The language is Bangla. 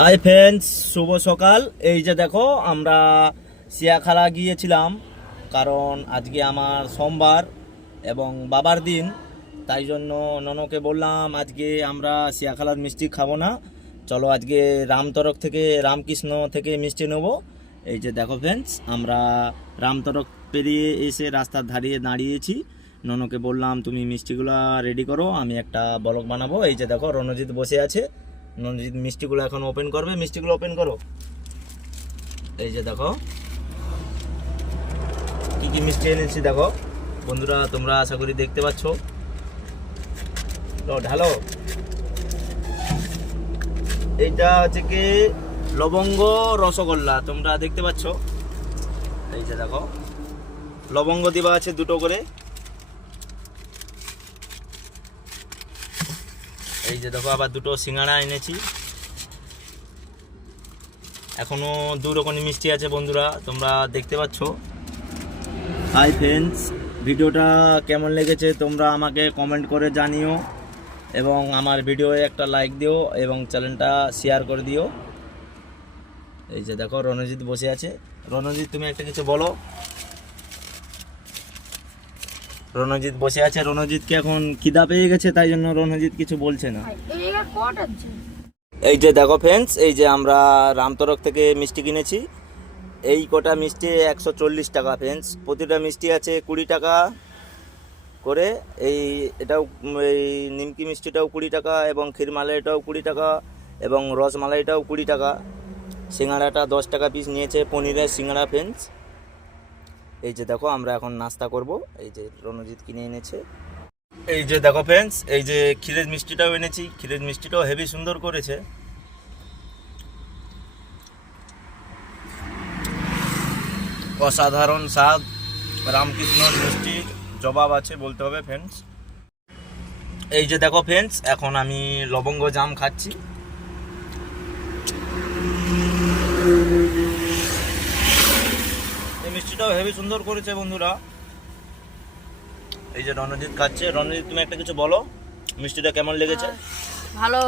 হাই ফ্রেন্ডস, শুভ সকাল। এই যে দেখো, আমরা সিয়াখালা গিয়েছিলাম, কারণ আজকে আমার সোমবার এবং বাবার দিন। তাই জন্য ননকে বললাম আজকে আমরা সিয়াখালার মিষ্টি খাবো না, চলো আজকে রামতরক থেকে রামকৃষ্ণ থেকে মিষ্টি নেব। এই যে দেখো ফ্রেন্ডস, আমরা রামতরক পেরিয়ে এসে রাস্তার ধারে দাঁড়িয়েছি। ননকে বললাম তুমি মিষ্টিগুলো রেডি করো, আমি একটা ব্লগ বানাবো। এই যে দেখো, রণজিৎ বসে আছে। ননজিৎ মিষ্টিগুলো এখন ওপেন করবে। মিষ্টিগুলো ওপেন করো। এই যে দেখো কি কি মিষ্টি এনেছি, দেখো বন্ধুরা, তোমরা আশা করি দেখতে পাচ্ছ। তো ঢালো। এইটা হচ্ছে কি লবঙ্গ রসগোল্লা, তোমরা দেখতে পাচ্ছ। এই যে দেখো, লবঙ্গ দিবা আছে দুটো করে। এই যে দেখো, আবার দুটো সিঙ্গাড়া এনেছি। এখনো দু রকমের মিষ্টি আছে বন্ধুরা, তোমরা দেখতে পাচ্ছ। হাই ফ্রেন্ডস, ভিডিওটা কেমন লেগেছে তোমরা আমাকে কমেন্ট করে জানিও, এবং আমার ভিডিওয়ে একটা লাইক দিও এবং চ্যানেলটা শেয়ার করে দিও। এই যে দেখো, রণজিৎ বসে আছে। রণজিৎ, তুমি একটা কিছু বলো। রণজিৎ বসে আছে। রণজিৎকে এখন খিদা পেয়ে গেছে, তাই জন্য রণজিৎ কিছু বলছে না। এই যে দেখো ফ্রেন্ডস, এই যে আমরা রামতরক থেকে মিষ্টি কিনেছি। এই কটা মিষ্টি 140 টাকা ফ্রেন্ডস। প্রতিটা মিষ্টি আছে 20 টাকা করে। এটাও এই নিমকি মিষ্টিটাও 20 টাকা, এবং ক্ষীরমালাইটাও 20 টাকা, এবং রসমালাইটাও 20 টাকা। সিঙ্গাড়াটা 10 টাকা পিস নিয়েছে, পনিরের সিঙ্গাড়া ফ্রেন্ডস। এই যে দেখো, আমরা এখন নাস্তা করব। এই যে রণজিৎ কিনে এনেছে। এই যে দেখো ফ্রেন্ডস, এই যে ক্ষীরের মিষ্টিটাও এনেছি। ক্ষীরের মিষ্টিটাও হেভি সুন্দর করেছে, অসাধারণ স্বাদ। রামকৃষ্ণর মিষ্টির জবাব আছে বলতে হবে ফ্রেন্ডস। এই যে দেখো ফ্রেন্ডস, এখন আমি লবঙ্গ জাম খাচ্ছি। এই মিষ্টিটাও হেভি সুন্দর করেছে বন্ধুরা। এই যে রণজিৎ খাচ্ছে। রণজিৎ, তুমি একটা কিছু বলো, মিষ্টিটা কেমন লেগেছে? ভালো।